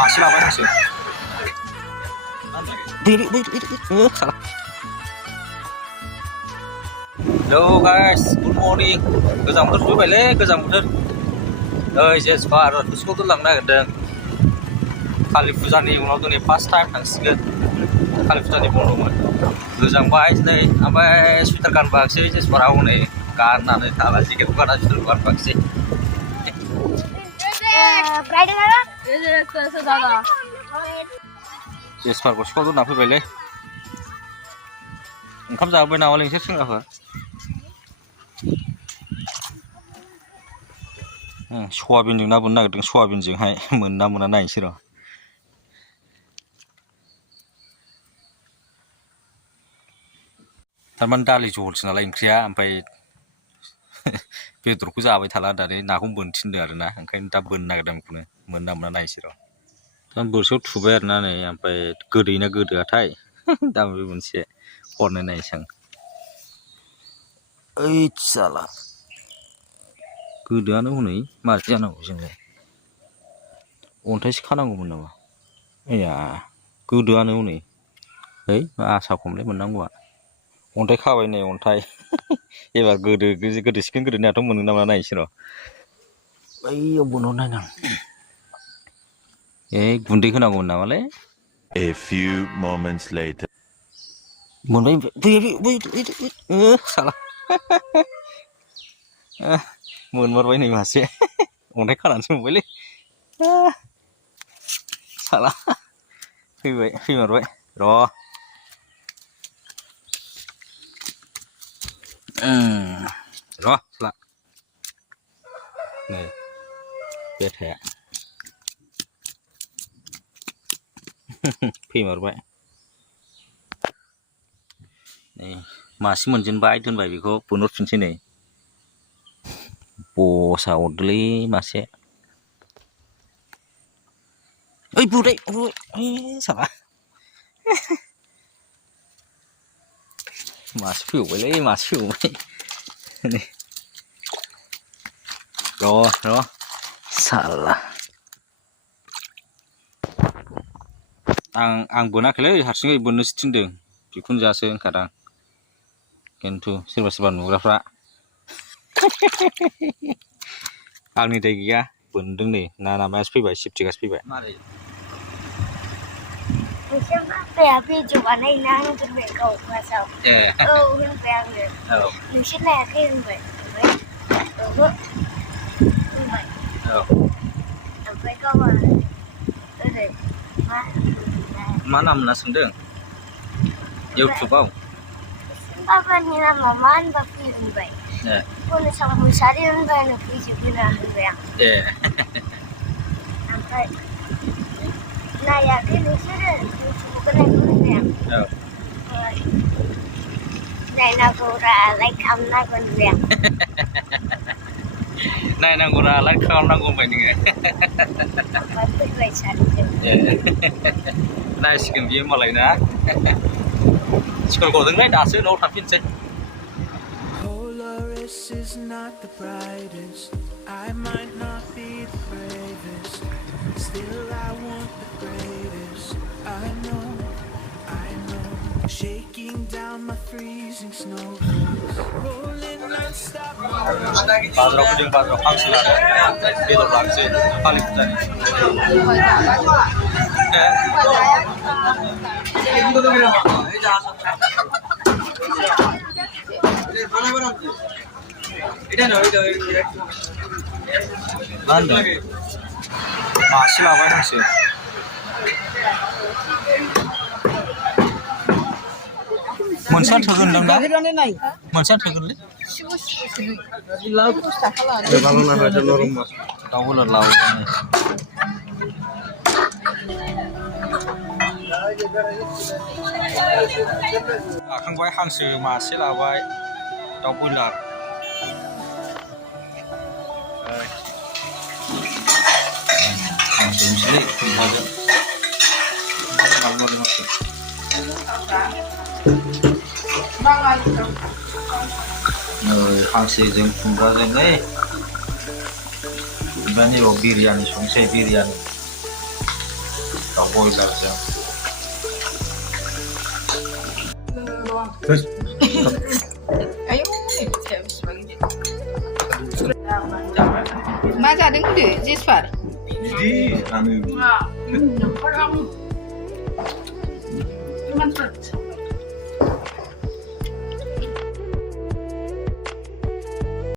masih lama masih. Diri. Salah. Hello guys, good morning. Goजां बोथोर फैबायलै गोजां बोथोर. जेसपार स्कुलखौ लांनो नागिरदों. कालि फुजानि उनाव दिनै फार्स्ट टाइम थांसिगोन. कालि फुजानि बन्द'मोन. गोजांबाय दिनै ओमफ्राय सुइटार गानबोआखिसै जेसपारा हनै गाननानै थाला जेकेटखौ गानना सुइटारखौ गानबोआखिसै. जेसपारखौ स्कुलाव दोनना फैबायलै. ओंखाम जाबोबाय नामालै नोंसोर सेंग्राफोर? सयाबिनजों ना बोननो नागिरदों. सयाबिनजोंहाय मोनो ना मोना नायनोसै र'. थारमाने दालि जहलसो नालाय ओंख्रिया ओमफ्राय बेदरखौ जाबाय थाला होननानै नाखौनो बोननो थिनदों आरो ना ओंखायनो दा बोननो नागिरदों बेखौनो मोनो ना मोना नायनोसै र'. दा बोरसियाव थुबाय आरो ना नै ओमफ्राय गोदोयोना गोदोआथाय दा बे मोनसे हरनो नायनोसै आं. ओइ साला गोदोआनो हनै मारै जानांगौ जोंलाय अन्थाइसो खानांगौमोन नामा? एया गोदोआनो हनै है आसा खमलै मोननांगौआ. अन्थाइ खाबाय नै अन्थाइ एबार गोदोसिगोन गोदोनायाथ' मोनो ना मोना नायनोसै र'. बैयाव बोनहर नायनां. गुन्दै होनांगौमोन नामालै? A few moments later. मोनबाय बै साला मोनमारबाय नै मासे अन्थाइ खानानैसो मोनबायलै साला फैमारबाय र' साला नै बेथाया फैमारबाय नै मासे मोनजेनबाय दोनबाय बेखौ बोनहरफिनसै नै बसा अरदोलै मासे. ओइ बुराय साला मासे फैबावबायलै मासे फैबावबाय नै र' साला आं बोनाखैलै हारसिङै बोननोसो थिनदों बिखुन जासो होनखादां खिन्थु सोरबा नुग्राफ्रा आंनि दाय गैया बोनदों नै नामायासो फैबाय सिपटिकासो फैबाय. नोंसोर भिडिअ बानायोना होनबाय गाव क्लासाव औ होनबाय आङो नोंसोर नायाखै होनबाय होनबाय ओमफ्राय गावहा ओरै मा नाम होनना सोंदों इउटुबाव? बाबानि नामा मा होनबा फैयो होनबाय गनेशा मुसाहारि होनबानो फैजोबोना होनबाय आं. ओमफ्राय नायाखै नोंसोरो इउटुबखौ नायखौ होनबाय आं. नायनांगौरा लाइक खालामनांगौ होनबाय आं. नायनांगौरा लाइक खालामनांगौ होनबाय नोङो. ओमफ्राय फैबाय सानैजों. नायसिगोन बियो मालाय ना स्कुल गदोंलाय दासो न'आव थांफिनसै. Polaris is not the brightest, I might not be the bravest, still I want the greatest. I know, shaking down my freezing snowflakes, rolling non-stop. बाजाराव फैदों बाजाराव हांसो लादों बेदर लांसै कालि फुजानि. मा होनदों मासे लाबाय हांसो. मोनसेया थोगोनदां ना? मोनसेया थोगोनलै दाउ बयलार लाबोबानो लाखांबाय हांसो मासे लाबाय दाउ बयलार. हांसो मोनसेलै खुमब्राजों हांसोजों खुमब्राजोंलै ओमफ्राय नैबाव बिरियानि संसै बिरियानि. 보일러죠. Ayo, मा जादों होनदो जेसफार बिदि सानो